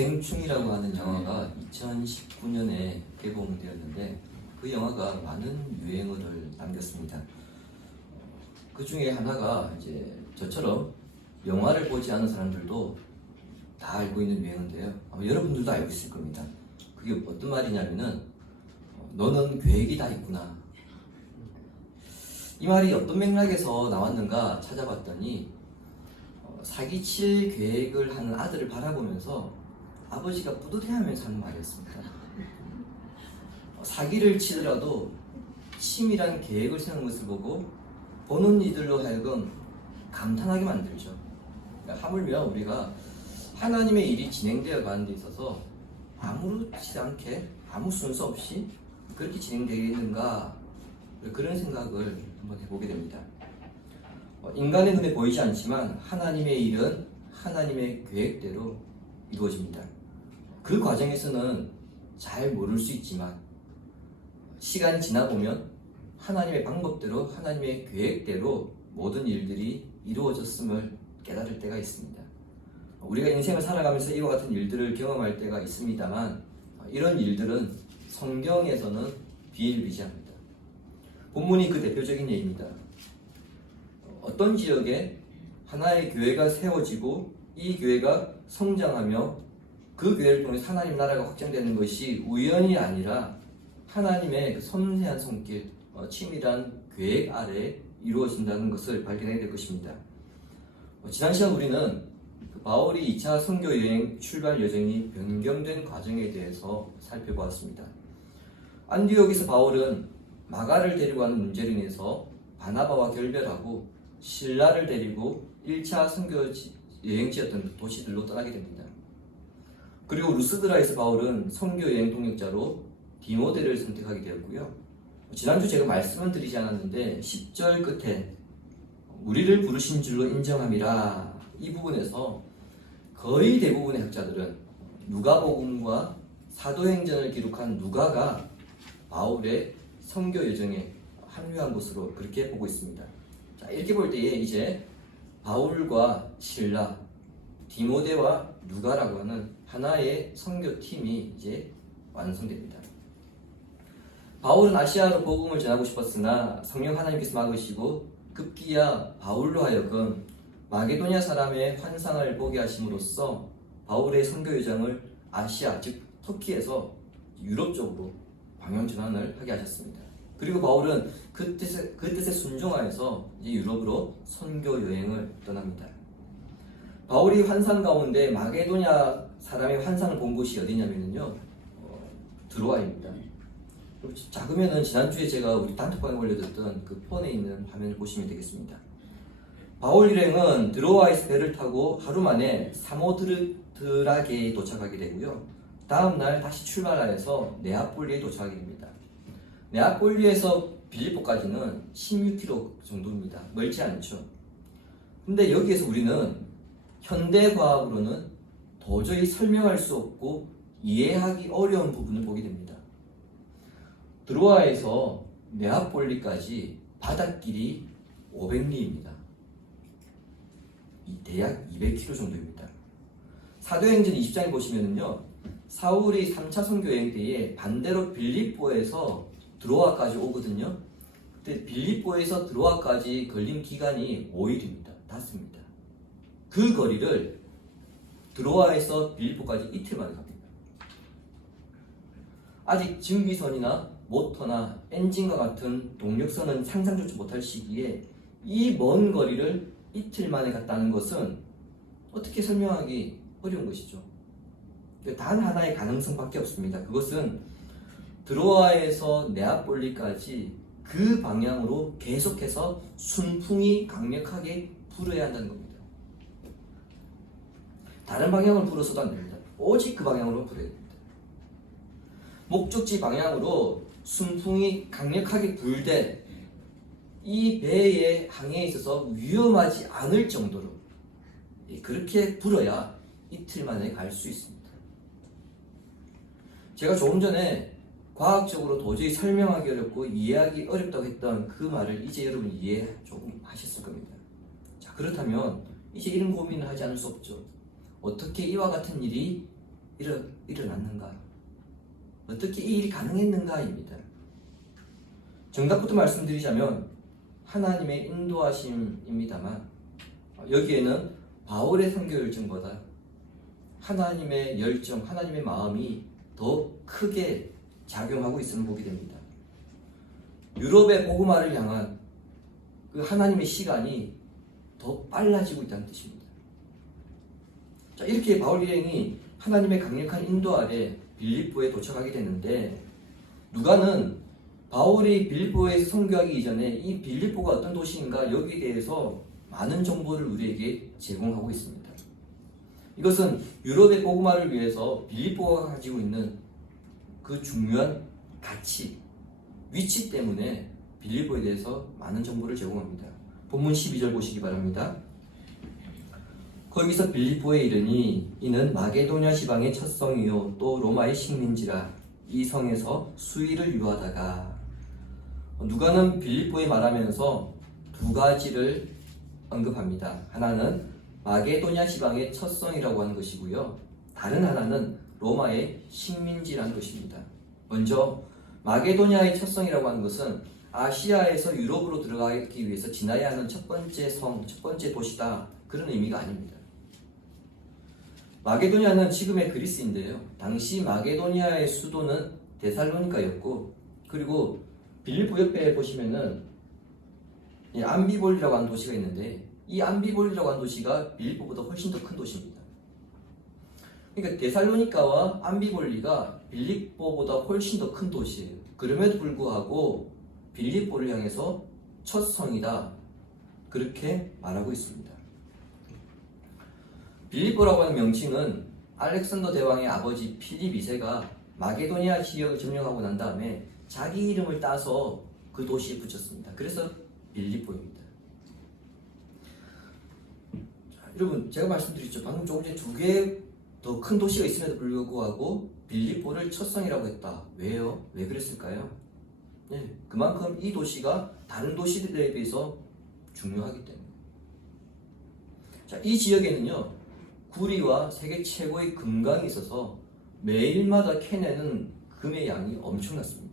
기생충이라고 하는 영화가 2019년에 개봉되었는데 그 영화가 많은 유행어를 남겼습니다. 그 중에 하나가 이제 저처럼 영화를 보지 않은 사람들도 다 알고 있는 유행어인데요. 아마 여러분들도 알고 있을 겁니다. 그게 어떤 말이냐면은 너는 계획이 다 있구나. 이 말이 어떤 맥락에서 나왔는가 찾아봤더니 사기칠 계획을 하는 아들을 바라보면서 아버지가 뿌듯해하면서 하는 말이었습니다. 사기를 치더라도 치밀한 계획을 세우는 것을 보고 보는 이들로 하여금 감탄하게 만들죠. 그러니까 하물며 우리가 하나님의 일이 진행되어 가는 데 있어서 아무렇지 않게 아무 순서 없이 그렇게 진행되겠는가, 그런 생각을 한번 해보게 됩니다. 인간의 눈에 보이지 않지만 하나님의 일은 하나님의 계획대로 이루어집니다. 그 과정에서는 잘 모를 수 있지만 시간이 지나보면 하나님의 방법대로 하나님의 계획대로 모든 일들이 이루어졌음을 깨달을 때가 있습니다. 우리가 인생을 살아가면서 이와 같은 일들을 경험할 때가 있습니다만 이런 일들은 성경에서는 비일비재합니다. 본문이 그 대표적인 예입니다. 어떤 지역에 하나의 교회가 세워지고 이 교회가 성장하며 그 교회를 통해 하나님 나라가 확장되는 것이 우연이 아니라 하나님의 그 섬세한 손길, 치밀한 계획 아래 이루어진다는 것을 발견하게 될 것입니다. 지난 시간 우리는 바울이 2차 선교 여행 출발 여정이 변경된 과정에 대해서 살펴보았습니다. 안디옥에서 바울은 마가를 데리고 가는 문제로 인해서 바나바와 결별하고 실라를 데리고 1차 선교 여행지였던 도시들로 떠나게 됩니다. 그리고 루스드라에서 바울은 선교 여행 동역자로 디모데를 선택하게 되었고요. 지난주 제가 말씀을 드리지 않았는데 10절 끝에 우리를 부르신 줄로 인정함이라, 이 부분에서 거의 대부분의 학자들은 누가복음과 사도행전을 기록한 누가가 바울의 선교 여정에 합류한 것으로 그렇게 보고 있습니다. 자, 이렇게 볼 때에 이제 바울과 실라, 디모데와 누가라고 하는 하나의 선교팀이 이제 완성됩니다. 바울은 아시아로 복음을 전하고 싶었으나 성령 하나님께서 막으시고 급기야 바울로 하여금 마게도냐 사람의 환상을 보게 하심으로써 바울의 선교 여정을 아시아, 즉 터키에서 유럽 쪽으로 방향 전환을 하게 하셨습니다. 그리고 바울은 그 뜻에 순종하여서 이제 유럽으로 선교 여행을 떠납니다. 바울이 환상 가운데 마게도냐 사람의 환상을 본 곳이 어디냐면요, 드로아입니다. 작으면은 지난주에 제가 우리 단톡방에 올려뒀던 그 폰에 있는 화면을 보시면 되겠습니다. 바울 일행은 드로아에서 배를 타고 하루 만에 사모드라게에 도착하게 되고요. 다음날 다시 출발하여서 네아폴리에 도착하게 됩니다. 네아폴리에서 빌립보까지는 16km 정도입니다. 멀지 않죠. 근데 여기에서 우리는 현대과학으로는 도저히 설명할 수 없고 이해하기 어려운 부분을 보게 됩니다. 드로아에서 네아폴리까지 바닷길이 500리입니다. 대략 200km 정도입니다. 사도행전 20장에 보시면은요, 사울이 3차 선교 여행 때에 반대로 빌립보에서 드로아까지 오거든요. 그때 빌립보에서 드로아까지 걸린 기간이 5일입니다. 닿습니다. 그 거리를 드로아에서 빌립보까지 이틀 만에 갑니다. 아직 증기선이나 모터나 엔진과 같은 동력선은 상상조차 못할 시기에 이 먼 거리를 이틀 만에 갔다는 것은 어떻게 설명하기 어려운 것이죠. 단 하나의 가능성밖에 없습니다. 그것은 드로아에서 네아폴리까지 그 방향으로 계속해서 순풍이 강력하게 불어야 한다는 겁니다. 다른 방향으로 불어서도 안 됩니다. 오직 그 방향으로 불어야 됩니다. 목적지 방향으로 순풍이 강력하게 불되 이 배의 항해에 있어서 위험하지 않을 정도로 그렇게 불어야 이틀 만에 갈 수 있습니다. 제가 조금 전에 과학적으로 도저히 설명하기 어렵고 이해하기 어렵다고 했던 그 말을 이제 여러분 이해 조금 하셨을 겁니다. 자, 그렇다면 이제 이런 고민을 하지 않을 수 없죠. 어떻게 이와 같은 일이 일어났는가? 어떻게 이 일이 가능했는가입니다. 정답부터 말씀드리자면 하나님의 인도하심입니다만 여기에는 바울의 선교 열정보다 하나님의 열정, 하나님의 마음이 더 크게 작용하고 있음을 보게 됩니다. 유럽의 복음화를 향한 그 하나님의 시간이 더 빨라지고 있다는 뜻입니다. 자, 이렇게 바울 일행이 하나님의 강력한 인도 아래 빌립보에 도착하게 됐는데 누가는 바울이 빌립보에 선교하기 이전에 이 빌립보가 어떤 도시인가 여기에 대해서 많은 정보를 우리에게 제공하고 있습니다. 이것은 유럽의 복음화를 위해서 빌립보가 가지고 있는 그 중요한 가치, 위치 때문에 빌립보에 대해서 많은 정보를 제공합니다. 본문 12절 보시기 바랍니다. 거기서 빌립보에 이르니 이는 마게도냐 지방의 첫 성이요 또 로마의 식민지라 이 성에서 수의를 유하다가 누가는 빌립보에 말하면서 두 가지를 언급합니다. 하나는 마게도냐 지방의 첫 성이라고 하는 것이고요. 다른 하나는 로마의 식민지라는 것입니다. 먼저 마게도냐의 첫 성이라고 하는 것은 아시아에서 유럽으로 들어가기 위해서 지나야 하는 첫 번째 성, 첫 번째 도시다. 그런 의미가 아닙니다. 마게도냐는 지금의 그리스인데요. 당시 마게도냐의 수도는 데살로니카였고 그리고 빌립보 옆에 보시면은 암비볼리라고 하는 도시가 있는데 이 암비볼리라고 하는 도시가 빌립보보다 훨씬 더 큰 도시입니다. 그러니까 데살로니카와 암비볼리가 빌립보보다 훨씬 더 큰 도시예요. 그럼에도 불구하고 빌립보를 향해서 첫 성이다. 그렇게 말하고 있습니다. 빌립보라고 하는 명칭은 알렉산더 대왕의 아버지 필립 2세가 마게도니아 지역을 점령하고 난 다음에 자기 이름을 따서 그 도시에 붙였습니다. 그래서 빌립보입니다. 자, 여러분 제가 말씀드렸죠. 방금 조금 전에 두 개의 더 큰 도시가 있음에도 불구하고 빌립보를 첫 성이라고 했다. 왜요? 왜 그랬을까요? 네, 그만큼 이 도시가 다른 도시들에 비해서 중요하기 때문에. 자, 이 지역에는요 구리와 세계 최고의 금강이 있어서 매일마다 캐내는 금의 양이 엄청났습니다.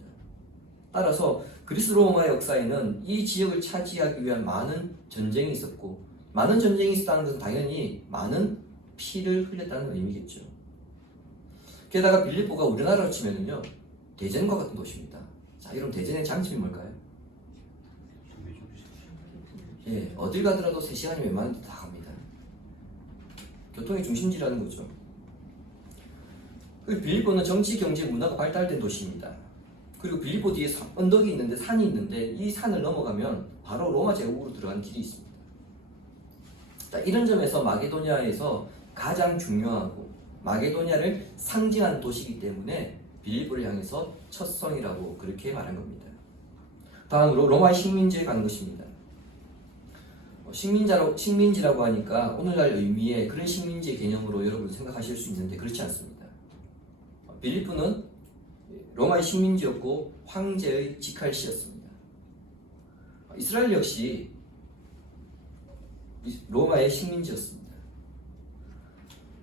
따라서 그리스 로마의 역사에는 이 지역을 차지하기 위한 많은 전쟁이 있었고 많은 전쟁이 있었다는 것은 당연히 많은 피를 흘렸다는 의미겠죠. 게다가 빌립보가 우리나라로 치면은요 대전과 같은 도시입니다. 자, 여러분 대전의 장점이 뭘까요? 예, 어딜 가더라도 3시간이 웬만한데 다 갑니다. 교통의 중심지라는 거죠. 빌립보는 정치, 경제, 문화가 발달된 도시입니다. 그리고 빌립보 뒤에 언덕이 있는데 산이 있는데 이 산을 넘어가면 바로 로마 제국으로 들어가는 길이 있습니다. 자, 이런 점에서 마게도냐에서 가장 중요하고 마게도냐를 상징하는 도시이기 때문에 빌립보를 향해서 첫 성이라고 그렇게 말한 겁니다. 다음으로 로마의 식민지에 가는 것입니다. 식민지라고 하니까 오늘날 의미의 그런 식민지의 개념으로 여러분 생각하실 수 있는데 그렇지 않습니다. 빌립보는 로마의 식민지였고 황제의 직할시였습니다. 이스라엘 역시 로마의 식민지였습니다.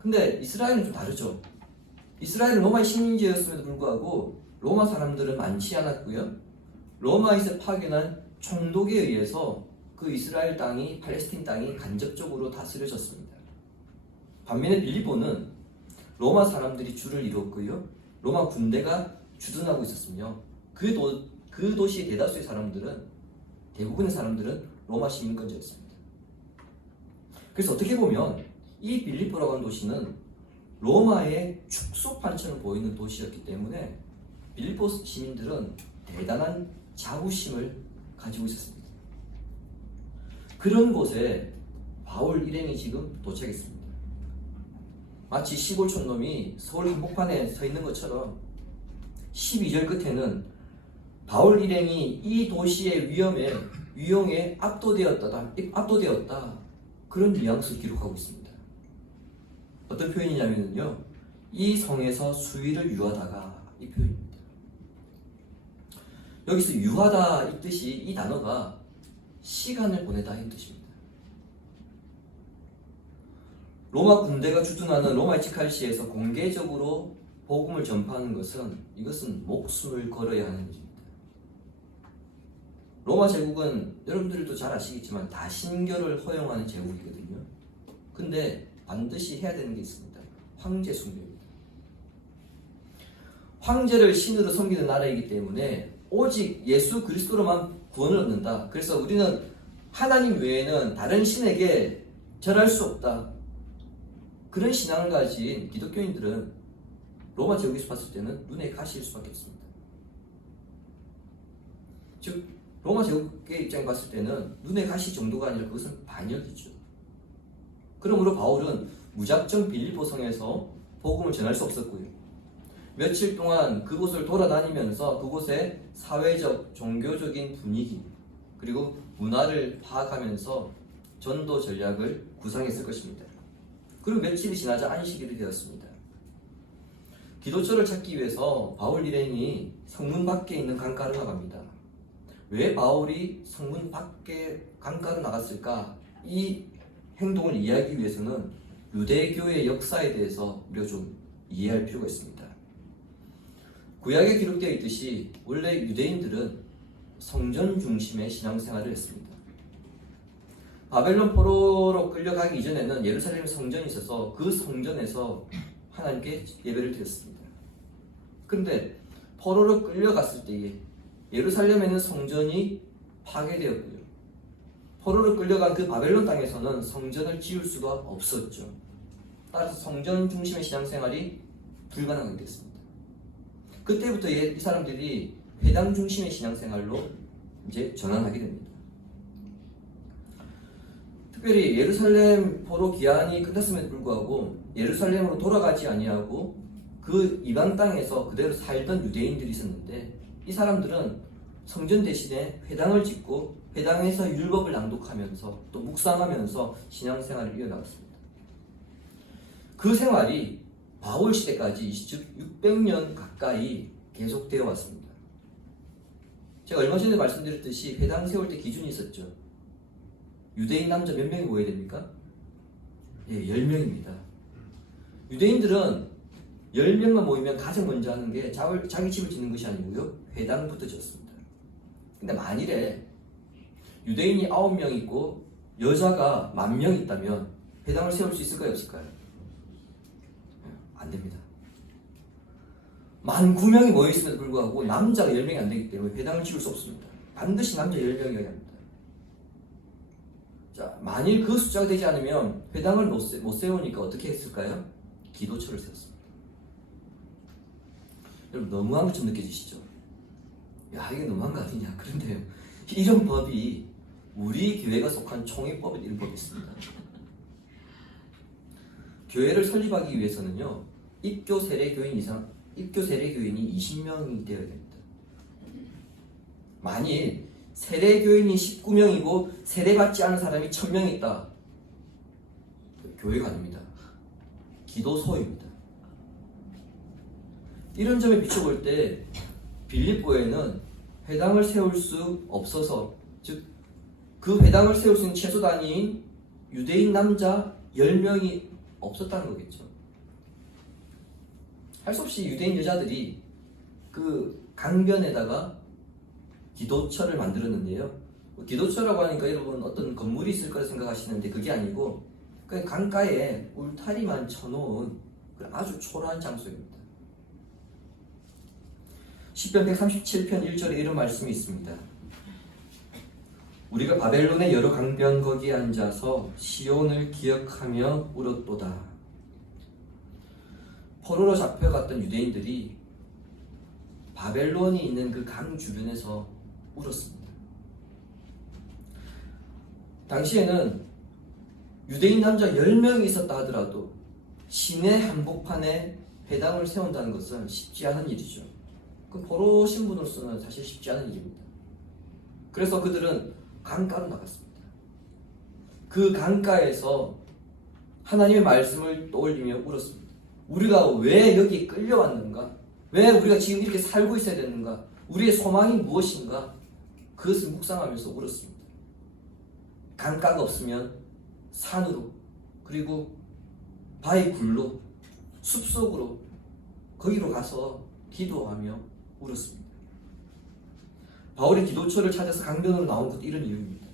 근데 이스라엘은 좀 다르죠. 이스라엘은 로마의 식민지였음에도 불구하고 로마 사람들은 많지 않았고요. 로마에서 파견한 총독에 의해서 그 이스라엘 땅이 팔레스틴 땅이 간접적으로 다스려졌습니다. 반면에 빌립보는 로마 사람들이 주를 이뤘고요. 로마 군대가 주둔하고 있었으며 그 도시의 대다수의 사람들은 대부분의 사람들은 로마 시민권자였습니다. 그래서 어떻게 보면 이 빌립보라고 하는 도시는 로마의 축소판처럼 보이는 도시였기 때문에 빌립보 시민들은 대단한 자부심을 가지고 있었습니다. 그런 곳에 바울 일행이 지금 도착했습니다. 마치 시골촌 놈이 서울 한복판에 서 있는 것처럼 12절 끝에는 바울 일행이 이 도시의 위용에 압도되었다 그런 뉘앙스를 기록하고 있습니다. 어떤 표현이냐면요 이 성에서 수위를 유하다가 이 표현입니다. 여기서 유하다 이 뜻이 이 단어가 시간을 보내다 이 뜻입니다. 로마 군대가 주둔하는 로마 치칼시에서 공개적으로 복음을 전파하는 것은 이것은 목숨을 걸어야 하는 일입니다. 로마 제국은 여러분들도 잘 아시겠지만 다신교를 허용하는 제국이거든요. 근데 반드시 해야 되는 게 있습니다. 황제 숭배입니다. 황제를 신으로 섬기는 나라이기 때문에 오직 예수 그리스도로만 구원을 얻는다. 그래서 우리는 하나님 외에는 다른 신에게 절할 수 없다. 그런 신앙을 가진 기독교인들은 로마 제국에서 봤을 때는 눈에 가시일 수밖에 없습니다. 즉 로마 제국의 입장에 봤을 때는 눈에 가시 정도가 아니라 그것은 반역이죠. 그러므로 바울은 무작정 빌립보 성에서 복음을 전할 수 없었고요. 며칠 동안 그곳을 돌아다니면서 그곳의 사회적, 종교적인 분위기 그리고 문화를 파악하면서 전도 전략을 구상했을 것입니다. 그리고 며칠이 지나자 안식일이 되었습니다. 기도처를 찾기 위해서 바울 일행이 성문 밖에 있는 강가로 나갑니다. 왜 바울이 성문 밖에 강가로 나갔을까? 이 행동을 이해하기 위해서는 유대교의 역사에 대해서 우리가 좀 이해할 필요가 있습니다. 구약에 기록되어 있듯이 원래 유대인들은 성전 중심의 신앙생활을 했습니다. 바벨론 포로로 끌려가기 이전에는 예루살렘 성전이 있어서 그 성전에서 하나님께 예배를 드렸습니다. 그런데 포로로 끌려갔을 때에 예루살렘에는 성전이 파괴되었고요. 포로로 끌려간 그 바벨론 땅에서는 성전을 지을 수가 없었죠. 따라서 성전 중심의 신앙생활이 불가능하게 됐습니다. 그때부터 이 사람들이 회당 중심의 신앙생활로 이제 전환하게 됩니다. 특별히 예루살렘 포로 기한이 끝났음에도 불구하고 예루살렘으로 돌아가지 아니하고 그 이방 땅에서 그대로 살던 유대인들이 있었는데 이 사람들은 성전 대신에 회당을 짓고 회당에서 율법을 낭독하면서 또 묵상하면서 신앙생활을 이어나갔습니다. 그 생활이 바울 시대까지 즉 600년 가까이 계속되어 왔습니다. 제가 얼마 전에 말씀드렸듯이 회당 세울 때 기준이 있었죠. 유대인 남자 몇 명이 모여야 됩니까? 예, 10명입니다. 유대인들은 10명만 모이면 가장 먼저 하는 게 자기 집을 짓는 것이 아니고요. 회당부터 지었습니다. 근데 만일에 유대인이 9명 있고 여자가 10,000명 있다면 회당을 세울 수 있을까요? 없을까요? 안 됩니다. 19,000명이 모여있음에도 불구하고 남자가 10명이 안 되기 때문에 회당을 지을 수 없습니다. 반드시 남자 10명이어야 합니다. 자, 만일 그 숫자가 되지 않으면 회당을 못 세우니까 어떻게 했을까요? 기도처를 세웠습니다. 여러분 너무한 것처럼 느껴지시죠? 야, 이게 너무한 거 아니냐? 그런데요, 이런 법이 우리 교회가 속한 총회법에 이런 법이 있습니다. 교회를 설립하기 위해서는요, 입교 세례 교인이 20명이 되어야 됩니다. 만일 세례 교인이 19명이고 세례받지 않은 사람이 1,000명 있다. 교회가 아닙니다. 기도소입니다. 이런 점에 비춰볼 때 빌립보에는 회당을 세울 수 없어서, 즉 그 회당을 세울 수 있는 최소 단위인 유대인 남자 10명이 없었다는 거겠죠. 할 수 없이 유대인 여자들이 그 강변에다가 기도처를 만들었는데요. 기도처라고 하니까 여러분 어떤 건물이 있을 거라 생각하시는데 그게 아니고 그냥 강가에 울타리만 쳐놓은 아주 초라한 장소입니다. 시편 137편 1절에 이런 말씀이 있습니다. 우리가 바벨론의 여러 강변 거기에 앉아서 시온을 기억하며 울었도다. 포로로 잡혀갔던 유대인들이 바벨론이 있는 그 강 주변에서 울었습니다. 당시에는 유대인 남자 10명이 있었다 하더라도 시내 한복판에 회당을 세운다는 것은 쉽지 않은 일이죠. 그 포로 신분으로서는 사실 쉽지 않은 일입니다. 그래서 그들은 강가로 나갔습니다. 그 강가에서 하나님의 말씀을 떠올리며 울었습니다. 우리가 왜 여기 끌려왔는가? 왜 우리가 지금 이렇게 살고 있어야 되는가? 우리의 소망이 무엇인가? 그것을 묵상하면서 울었습니다. 강가가 없으면 산으로, 그리고 바위 굴로 숲속으로 거기로 가서 기도하며 울었습니다. 바울이 기도처를 찾아서 강변으로 나온 것도 이런 이유입니다.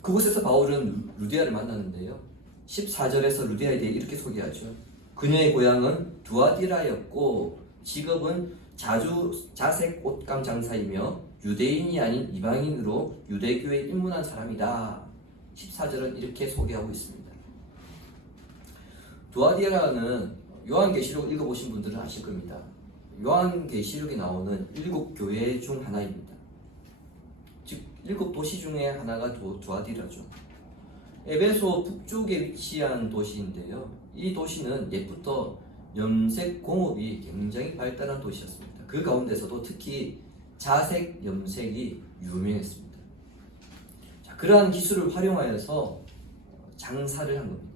그곳에서 바울은 루디아를 만나는데요. 14절에서 루디아에 대해 이렇게 소개하죠. 그녀의 고향은 두아디라였고 직업은 자색 옷감 장사이며 유대인이 아닌 이방인으로 유대교에 입문한 사람이다. 14절은 이렇게 소개하고 있습니다. 두아디라는 요한계시록 읽어보신 분들은 아실 겁니다. 요한계시록에 나오는 7교회 중 하나입니다. 즉 7도시 중에 하나가 두아디라죠. 에베소 북쪽에 위치한 도시인데요. 이 도시는 옛부터 염색 공업이 굉장히 발달한 도시였습니다. 그 가운데서도 특히 자색 염색이 유명했습니다. 자, 그러한 기술을 활용하여서 장사를 한 겁니다.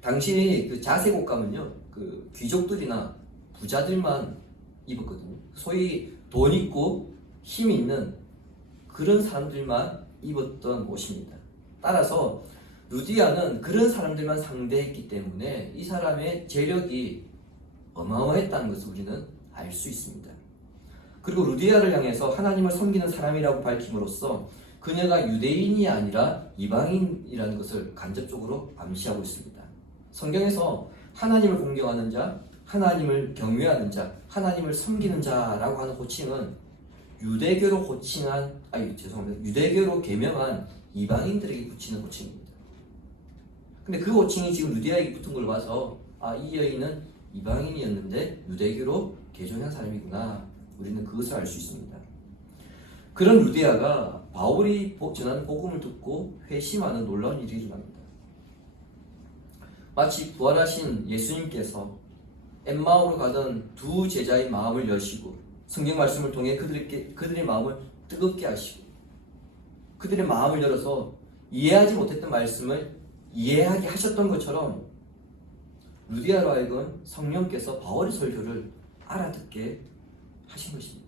당시 그 자색 옷감은요, 그 귀족들이나 부자들만 입었거든요. 소위 돈 있고 힘 있는 그런 사람들만 입었던 옷입니다. 따라서 루디아는 그런 사람들만 상대했기 때문에 이 사람의 재력이 어마어마했다는 것을 우리는 알 수 있습니다. 그리고 루디아를 향해서 하나님을 섬기는 사람이라고 밝힘으로써 그녀가 유대인이 아니라 이방인이라는 것을 간접적으로 암시하고 있습니다. 성경에서 하나님을 공경하는 자, 하나님을 경외하는 자, 하나님을 섬기는 자라고 하는 호칭은 유대교로 유대교로 계명한 이방인들에게 붙이는 호칭입니다. 근데 그 호칭이 지금 루디아에게 붙은 걸 봐서 이 여인은 이방인이었는데 유대교로 개종한 사람이구나. 우리는 그것을 알 수 있습니다. 그런 루디아가 바울이 전하는 복음을 듣고 회심하는 놀라운 일이 일어납니다. 마치 부활하신 예수님께서 엠마오로 가던 두 제자의 마음을 여시고 성경 말씀을 통해 그들의 마음을 뜨겁게 하시고 그들의 마음을 열어서 이해하지 못했던 말씀을 이해하게 하셨던 것처럼 루디아로 하여금 성령께서 바울의 설교를 알아듣게 하신 것입니다.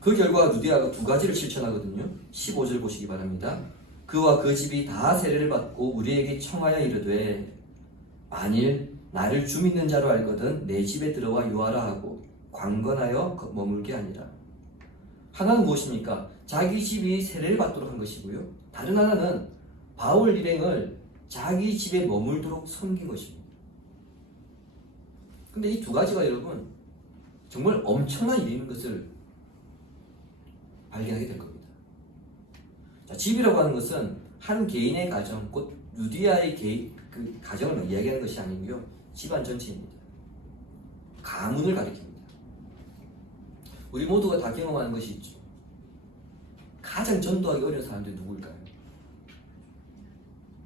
그 결과 루디아가 두 가지를 실천하거든요. 15절 보시기 바랍니다. 그와 그 집이 다 세례를 받고 우리에게 청하여 이르되 만일 나를 주 믿는 자로 알거든 내 집에 들어와 유하라 하고 관건하여 머물게 하니라. 하나는 무엇입니까? 자기 집이 세례를 받도록 한 것이고요. 다른 하나는 바울 일행을 자기 집에 머물도록 섬긴 것입니다. 근데 이 두 가지가 여러분 정말 엄청난 일인 것을 발견하게 될 겁니다. 자, 집이라고 하는 것은 한 개인의 가정, 곧 루디아의 그 가정을 이야기하는 것이 아니고요. 집안 전체입니다. 가문을 가리킵니다. 우리 모두가 다 경험하는 것이 있죠. 가장 전도하기 어려운 사람들이 누구일까요?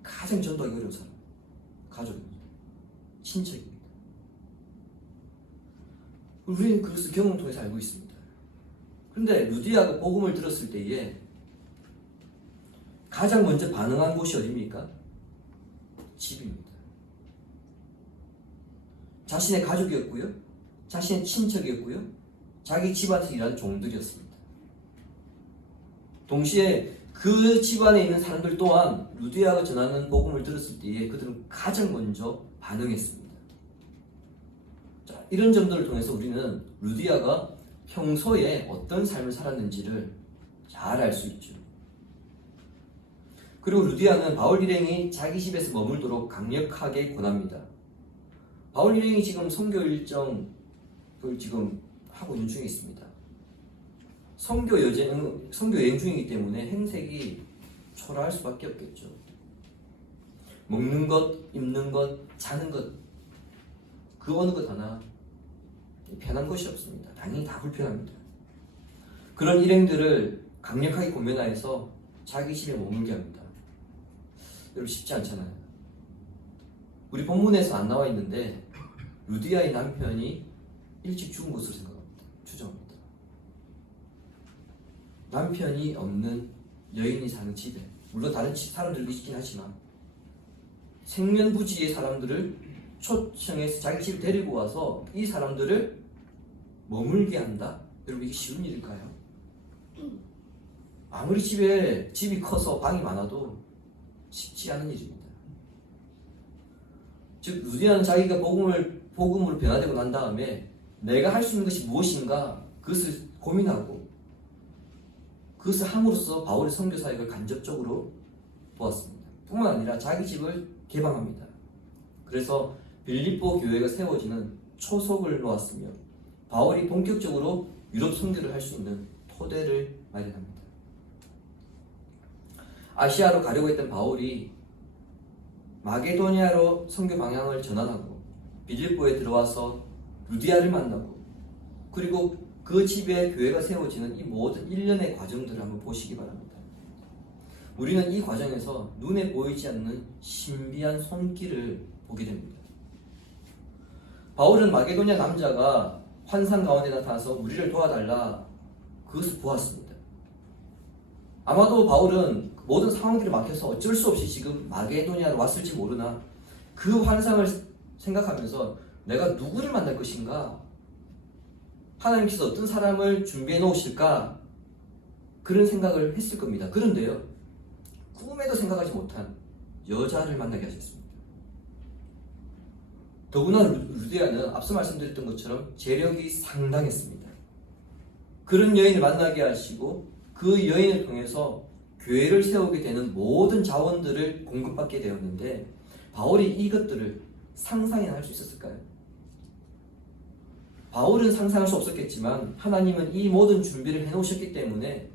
가장 전도하기 어려운 사람. 가족입니다. 친척입니다. 우리는 그것을 경험 통해서 알고 있습니다. 그런데 루디아가 복음을 들었을 때에 가장 먼저 반응한 곳이 어디입니까? 집입니다. 자신의 가족이었고요. 자신의 친척이었고요. 자기 집안에서 일하는 종들이었습니다. 동시에 그 집안에 있는 사람들 또한 루디아가 전하는 복음을 들었을 때에 그들은 가장 먼저 반응했습니다. 자, 이런 점들을 통해서 우리는 루디아가 평소에 어떤 삶을 살았는지를 잘 알 수 있죠. 그리고 루디아는 바울 일행이 자기 집에서 머물도록 강력하게 권합니다. 바울 일행이 지금 선교 일정을 지금 하고 있는 중에 있습니다. 선교 여행 중이기 때문에 행색이 초라할 수밖에 없겠죠. 먹는 것, 입는 것, 자는 것, 그 어느 것 하나 편한 것이 없습니다. 당연히 다 불편합니다. 그런 일행들을 강력하게 권면하여서 자기 집에 머물게 합니다. 여러분 쉽지 않잖아요. 우리 본문에서 안 나와 있는데 루디아의 남편이 일찍 죽은 것으로 생각합니다. 추정합니다. 남편이 없는 여인이 사는 집에, 물론 다른 사람들도 있긴 하지만 생면부지의 사람들을 초청해서 자기 집에 데리고 와서 이 사람들을 머물게 한다? 여러분 이게 쉬운 일일까요? 아무리 집이 커서 방이 많아도 쉽지 않은 일입니다. 즉 루디아는 자기가 복음으로 변화되고 난 다음에 내가 할 수 있는 것이 무엇인가 그것을 고민하고 그것을 함으로써 바울의 선교 사역을 간접적으로 보았습니다. 뿐만 아니라 자기 집을 개방합니다. 그래서 빌립보 교회가 세워지는 초석을 놓았으며 바울이 본격적으로 유럽 선교를 할 수 있는 토대를 마련합니다. 아시아로 가려고 했던 바울이 마게도니아로 선교 방향을 전환하고 빌립보에 들어와서 루디아를 만나고 그리고 그 집에 교회가 세워지는 이 모든 일련의 과정들을 한번 보시기 바랍니다. 우리는 이 과정에서 눈에 보이지 않는 신비한 손길을 보게 됩니다. 바울은 마게도니아 남자가 환상 가운데 나타나서 우리를 도와달라 그것을 보았습니다. 아마도 바울은 모든 상황들을 막혀서 어쩔 수 없이 지금 마게도니아로 왔을지 모르나 그 환상을 생각하면서 내가 누구를 만날 것인가? 하나님께서 어떤 사람을 준비해 놓으실까? 그런 생각을 했을 겁니다. 그런데요, 꿈에도 생각하지 못한 여자를 만나게 하셨습니다. 더구나 루디아는 앞서 말씀드렸던 것처럼 재력이 상당했습니다. 그런 여인을 만나게 하시고 그 여인을 통해서 교회를 세우게 되는 모든 자원들을 공급받게 되었는데 바울이 이것들을 상상이나 할 수 있었을까요? 바울은 상상할 수 없었겠지만 하나님은 이 모든 준비를 해놓으셨기 때문에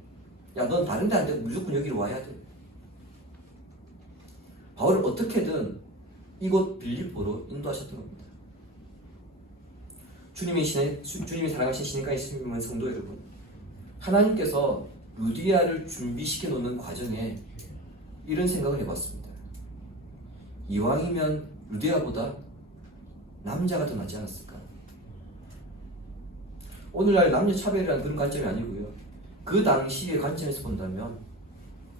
야, 넌 다른 데 안 되고 무조건 여기로 와야 돼. 바울을 어떻게든 이곳 빌립보로 인도하셨던 겁니다. 주님이 사랑하신 신인가 있으면 성도 여러분, 하나님께서 루디아를 준비시켜 놓는 과정에 이런 생각을 해봤습니다. 이왕이면 루디아보다 남자가 더 낫지 않았을까? 오늘날 남녀 차별이라는 그런 관점이 아니고요. 그 당시의 관점에서 본다면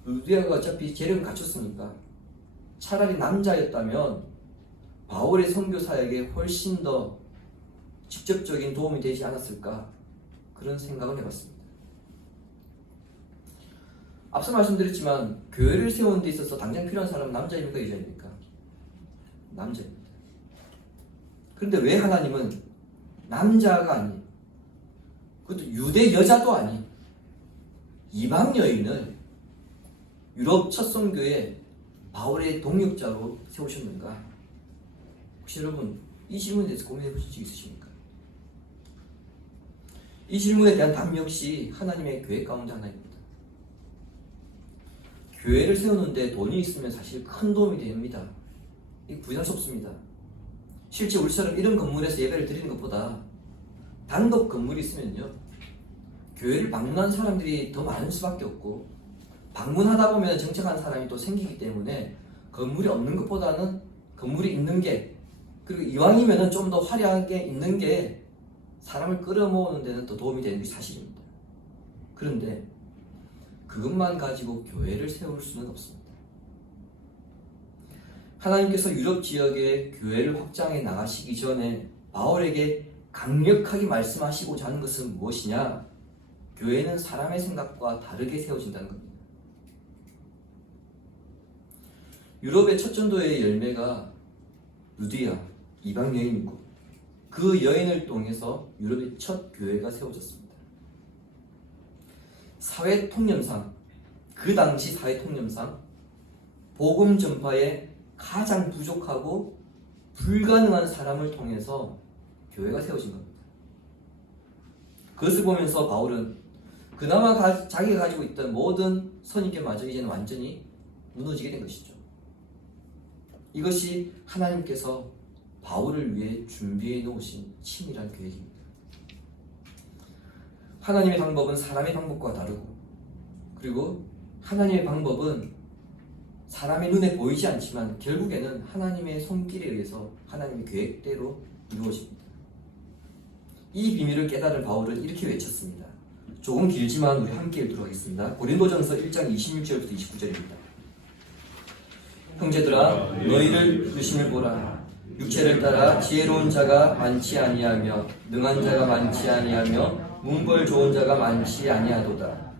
루디아가 어차피 재력을 갖췄으니까 차라리 남자였다면 바울의 선교 사역에 훨씬 더 직접적인 도움이 되지 않았을까? 그런 생각을 해봤습니다. 앞서 말씀드렸지만 교회를 세우는 데 있어서 당장 필요한 사람은 남자입니까 여자입니까? 남자입니다. 그런데 왜 하나님은 남자가 아닌, 그것도 유대 여자도 아닌 이방 여인을 유럽 첫 선교에 바울의 동역자로 세우셨는가? 혹시 여러분 이 질문에 대해서 고민해 보신 적 있으십니까? 이 질문에 대한 답 역시 하나님의 계획 가운데 하나입니다. 교회를 세우는데 돈이 있으면 사실 큰 도움이 됩니다. 이거 부인할 수 없습니다. 실제 우리처럼 이런 건물에서 예배를 드리는 것보다 단독 건물이 있으면요, 교회를 방문하는 사람들이 더 많을 수밖에 없고, 방문하다 보면 정착한 사람이 또 생기기 때문에 건물이 없는 것보다는 건물이 있는 게, 그리고 이왕이면 좀 더 화려하게 있는 게 사람을 끌어모으는 데는 더 도움이 되는 게 사실입니다. 그런데 그것만 가지고 교회를 세울 수는 없습니다. 하나님께서 유럽 지역에 교회를 확장해 나가시기 전에 바울에게 강력하게 말씀하시고자 하는 것은 무엇이냐? 교회는 사람의 생각과 다르게 세워진다는 겁니다. 유럽의 첫 전도의 열매가 루디아, 이방 여인이고 그 여인을 통해서 유럽의 첫 교회가 세워졌습니다. 사회 통념상, 그 당시 사회 통념상 복음 전파에 가장 부족하고 불가능한 사람을 통해서 교회가 세워진 겁니다. 그것을 보면서 바울은 그나마 자기가 가지고 있던 모든 선입견마저 이제는 완전히 무너지게 된 것이죠. 이것이 하나님께서 바울을 위해 준비해 놓으신 치밀한 계획입니다. 하나님의 방법은 사람의 방법과 다르고, 그리고 하나님의 방법은 사람의 눈에 보이지 않지만 결국에는 하나님의 손길에 의해서 하나님의 계획대로 이루어집니다. 이 비밀을 깨달은 바울은 이렇게 외쳤습니다. 조금 길지만 우리 함께 읽도록 하겠습니다. 고린도전서 1장 26절부터 29절입니다. 형제들아, 너희를 부르심을 보라. 육체를 따라 지혜로운 자가 많지 아니하며 능한 자가 많지 아니하며 문벌 좋은 자가 많지 아니하도다.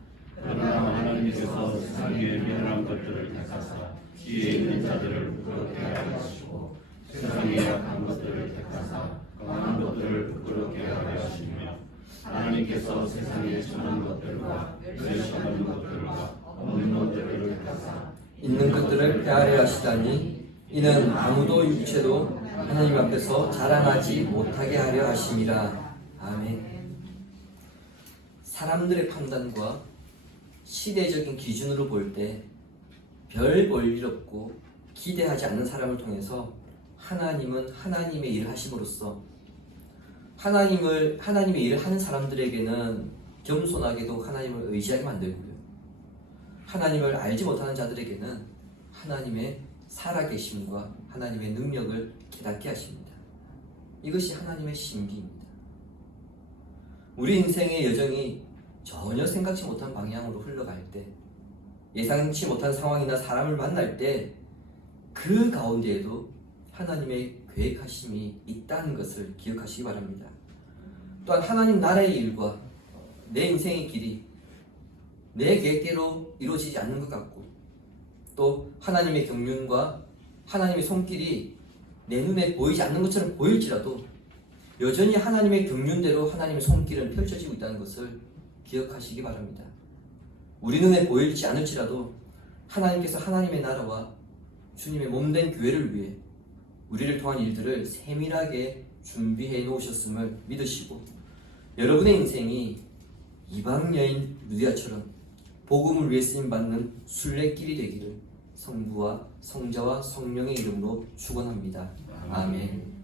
그러나 하나님께서 세상에 미련한 것들을 택하사 지혜 있는 자들을 그렇게 하시고 세상의 약한 것들을 택하사 강한 것들을 부끄럽게 하려 하시며 하나님께서 세상의 천한 것들과 멸시하는 것들과 없는 것들을 택하사 있는 것들을 폐하려 하시다니 이는 아무도 육체도 하나님 앞에서 자랑하지 못하게 하려 하심이라. 아멘. 사람들의 판단과 시대적인 기준으로 볼 때 별 볼 일 없고 기대하지 않는 사람을 통해서 하나님은 하나님의 일을 하심으로써 하나님의 일을 하는 사람들에게는 겸손하게도 하나님을 의지하게 만들고요. 하나님을 알지 못하는 자들에게는 하나님의 살아계심과 하나님의 능력을 깨닫게 하십니다. 이것이 하나님의 신비입니다. 우리 인생의 여정이 전혀 생각지 못한 방향으로 흘러갈 때, 예상치 못한 상황이나 사람을 만날 때 그 가운데에도 하나님의 계획하심이 있다는 것을 기억하시기 바랍니다. 또한 하나님 나라의 일과 내 인생의 길이 내 계획대로 이루어지지 않는 것 같고, 또 하나님의 경륜과 하나님의 손길이 내 눈에 보이지 않는 것처럼 보일지라도 여전히 하나님의 경륜대로 하나님의 손길은 펼쳐지고 있다는 것을 기억하시기 바랍니다. 우리 눈에 보이지 않을지라도 하나님께서 하나님의 나라와 주님의 몸된 교회를 위해 우리를 통한 일들을 세밀하게 준비해 놓으셨음을 믿으시고, 여러분의 인생이 이방 여인 루디아처럼 복음을 위해 쓰임받는 순례길이 되기를 성부와 성자와 성령의 이름으로 축원합니다. 아멘.